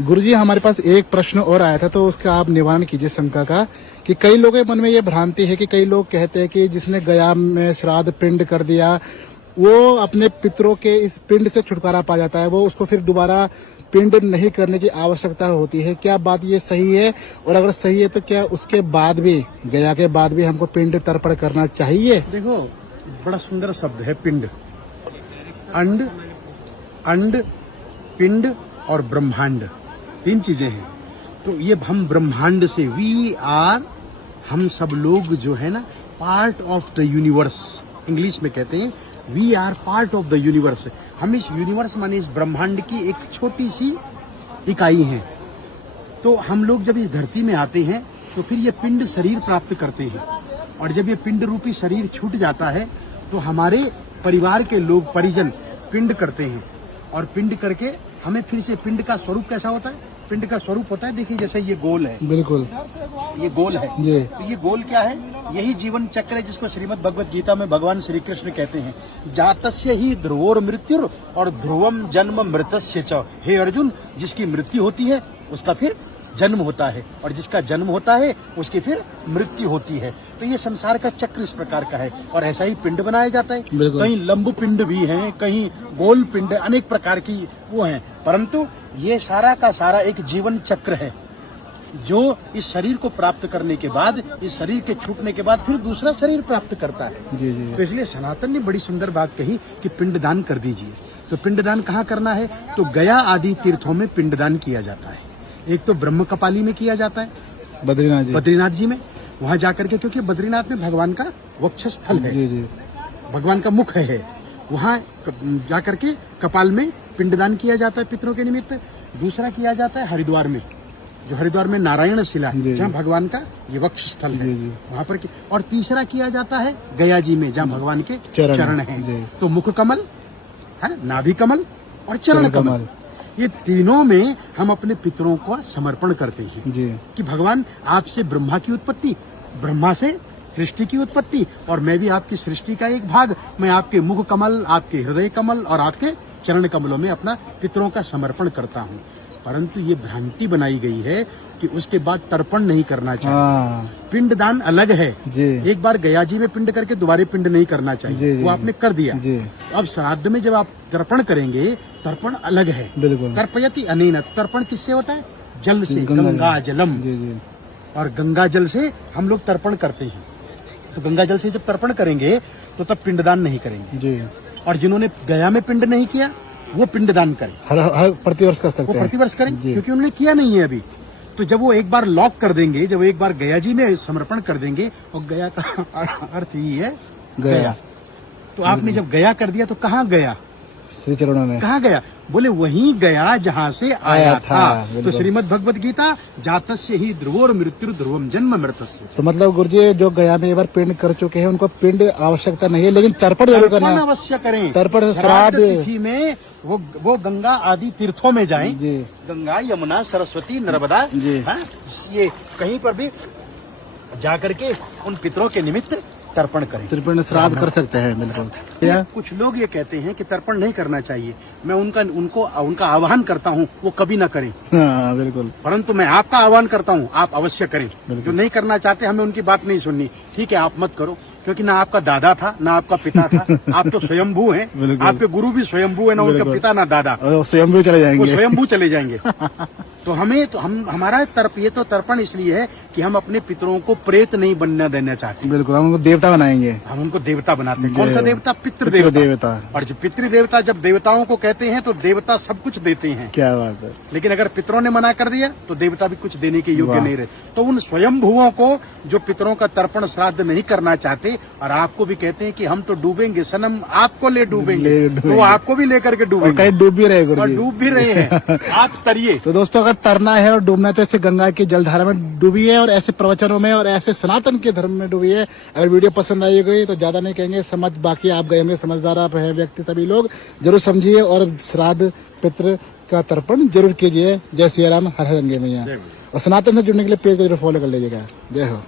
गुरुजी हमारे पास एक प्रश्न और आया था, तो उसका आप निवारण कीजिए शंका का, कि कई लोगों के मन में ये भ्रांति है कि कई लोग कहते हैं कि जिसने गया में श्राद्ध पिंड कर दिया वो अपने पितरों के इस पिंड से छुटकारा पा जाता है, वो उसको फिर दोबारा पिंड नहीं करने की आवश्यकता होती है। क्या बात ये सही है? और अगर सही है तो क्या उसके बाद भी, गया के बाद भी हमको पिंड तर्पण करना चाहिए? देखो, बड़ा सुंदर शब्द है पिंड। अंड, अंड, पिंड और ब्रह्मांड, तीन चीजें हैं। तो ये हम ब्रह्मांड से, वी आर, हम सब लोग जो है ना, part of the universe, English में कहते हैं we are part of the universe. हम इस यूनिवर्स माने इस ब्रह्मांड की एक छोटी सी इकाई हैं। तो हम लोग जब इस धरती में आते हैं तो फिर ये पिंड शरीर प्राप्त करते हैं, और जब ये पिंड रूपी शरीर छूट जाता है तो हमारे परिवार के लोग, परिजन पिंड करते हैं, और पिंड करके हमें फिर से, पिंड का स्वरूप कैसा होता है? पिंड का स्वरूप होता है, देखिए जैसे ये गोल है, बिल्कुल ये गोल है जी। तो ये गोल क्या है? यही जीवन चक्र है जिसको श्रीमद् भगवत गीता में भगवान श्री कृष्ण कहते हैं, जातस्य ही ध्रुवोर मृत्युर और ध्रुवम जन्म मृतस्य च। हे अर्जुन, जिसकी मृत्यु होती है उसका फिर जन्म होता है, और जिसका जन्म होता है उसकी फिर मृत्यु होती है। तो ये संसार का चक्र इस प्रकार का है, और ऐसा ही पिंड बनाया जाता है। कहीं लंब पिंड भी हैं, कहीं गोल पिंड, अनेक प्रकार की वो हैं, परंतु ये सारा का सारा एक जीवन चक्र है जो इस शरीर को प्राप्त करने के बाद, इस शरीर के छूटने के बाद फिर दूसरा शरीर प्राप्त करता है। जी जी। तो इसलिए सनातन ने बड़ी सुंदर बात कही कि पिंडदान कर दीजिए। तो पिंडदान कहाँ करना है? तो गया आदि तीर्थों में पिंडदान किया जाता है। एक तो ब्रह्म कपाली में किया जाता है, बद्रीनाथ जी में, वहां जाकर के, क्योंकि बद्रीनाथ में भगवान का वक्षस्थल है, जी जी। भगवान का मुख है, वहां जाकर के कपाल में पिंडदान किया जाता है पितरों के निमित्त। दूसरा किया जाता है हरिद्वार में, जो हरिद्वार में नारायण शिला, जहाँ भगवान का ये वक्षस्थल है, वहां पर। और तीसरा किया जाता है गया जी में, जहाँ भगवान के चरण हैं। तो मुख कमल है, नाभि कमल और चरण कमल, ये तीनों में हम अपने पितरों को समर्पण करते हैं जी। कि भगवान, आपसे ब्रह्मा की उत्पत्ति, ब्रह्मा से सृष्टि की उत्पत्ति, और मैं भी आपकी सृष्टि का एक भाग, मैं आपके मुख कमल, आपके हृदय कमल और आपके चरण कमलों में अपना पितरों का समर्पण करता हूँ। परंतु ये भ्रांति बनाई गई है कि उसके बाद तर्पण नहीं करना चाहिए। पिंडदान अलग है जी। एक बार गया जी में पिंड करके दोबारा पिंड नहीं करना चाहिए, वो आपने कर दिया जी। अब श्राद्ध में जब आप तर्पण करेंगे, तर्पण अलग है। तर्पयति अनेन, तर्पण किससे होता है? जल से, गंगा जलम, और गंगा जल से हम लोग तर्पण करते हैं। तो गंगा जल से जब तर्पण करेंगे तो तब पिंडदान नहीं करेंगे जी। और जिन्होंने गया में पिंड नहीं किया वो पिंडदान करें, हर प्रतिवर्ष कर सकते हैं, वो प्रतिवर्ष करें, क्योंकि उन्होंने किया नहीं है अभी। तो जब वो एक बार लॉक कर देंगे, जब एक बार गया जी में समर्पण कर देंगे, और गया का अर्थ ही है गया, तो आपने जब गया कर दिया तो कहाँ गया? श्री चरणों में। कहाँ गया? बोले वहीं गया जहाँ से आया था। तो श्रीमद् भगवत गीता, जातस्य ही ध्रुवोर मृत्यु ध्रुवम जन्म मृतस्य। तो मतलब गुरुजी जो गया में एक बार पिंड कर चुके हैं उनको पिंड आवश्यकता नहीं है, लेकिन तर्पण जरूर करना, अवश्य करें। तर्पण श्राद्ध तिथि में वो गंगा आदि तीर्थों में जाएं, गंगा, यमुना, सरस्वती, नर्मदा, ये कहीं पर भी जाकर के उन पितरों के निमित्त तर्पण करें, तर्पण श्राद्ध कर सकते हैं। बिल्कुल। कुछ लोग ये कहते हैं कि तर्पण नहीं करना चाहिए, मैं उनका आह्वान करता हूँ वो कभी ना करें। बिल्कुल। परंतु मैं आपका आह्वान करता हूँ, आप अवश्य करें। जो नहीं करना चाहते हमें उनकी बात नहीं सुननी, ठीक है, आप मत करो, क्योंकि ना आपका दादा था ना आपका पिता था, आप तो स्वयंभू हैं, आपके गुरु भी स्वयंभू है, ना उनका पिता ना दादा, स्वयंभू चले जाएंगे, वो स्वयंभू चले जाएंगे। तो हमारा ये तो तर्पण इसलिए है कि हम अपने पितरों को प्रेत नहीं बनना देना चाहते। बिल्कुल, हम उनको देवता बनाएंगे, हम उनको देवता बनाते हैं। कौन सा देवता? पितृदेवता। और जो पितृदेवता, जब देवताओं को कहते हैं तो देवता सब कुछ देते हैं। क्या बात है। लेकिन अगर पितरों ने मना कर दिया तो देवता भी कुछ देने के योग्य नहीं रहे। तो उन स्वयंभुओं को जो पितरों का तर्पण श्राद्ध नहीं करना चाहते, और आपको भी कहते हैं कि हम तो डूबेंगे सनम, आपको ले डूबेंगे, तो आपको भी लेकर के डूबेंगे, कहीं डूब भी रहे, और डूब भी रहे हैं, आप तरिए। तो दोस्तों, अगर तरना है और डूबना है तो ऐसे गंगा की जलधारा में डूबिए, और ऐसे प्रवचनों में और ऐसे सनातन के धर्म में डूबिए। अगर वीडियो पसंद आई गई तो ज्यादा नहीं कहेंगे, समझ, बाकी आप गए होंगे, समझदार आप है व्यक्ति, सभी लोग जरूर समझिए और श्राद्ध पितृ का तर्पण जरूर कीजिए। जय सिया राम, हर हर गंगे मैया। और सनातन से जुड़ने के लिए पेज को जरूर फॉलो कर लीजिएगा। जय हो।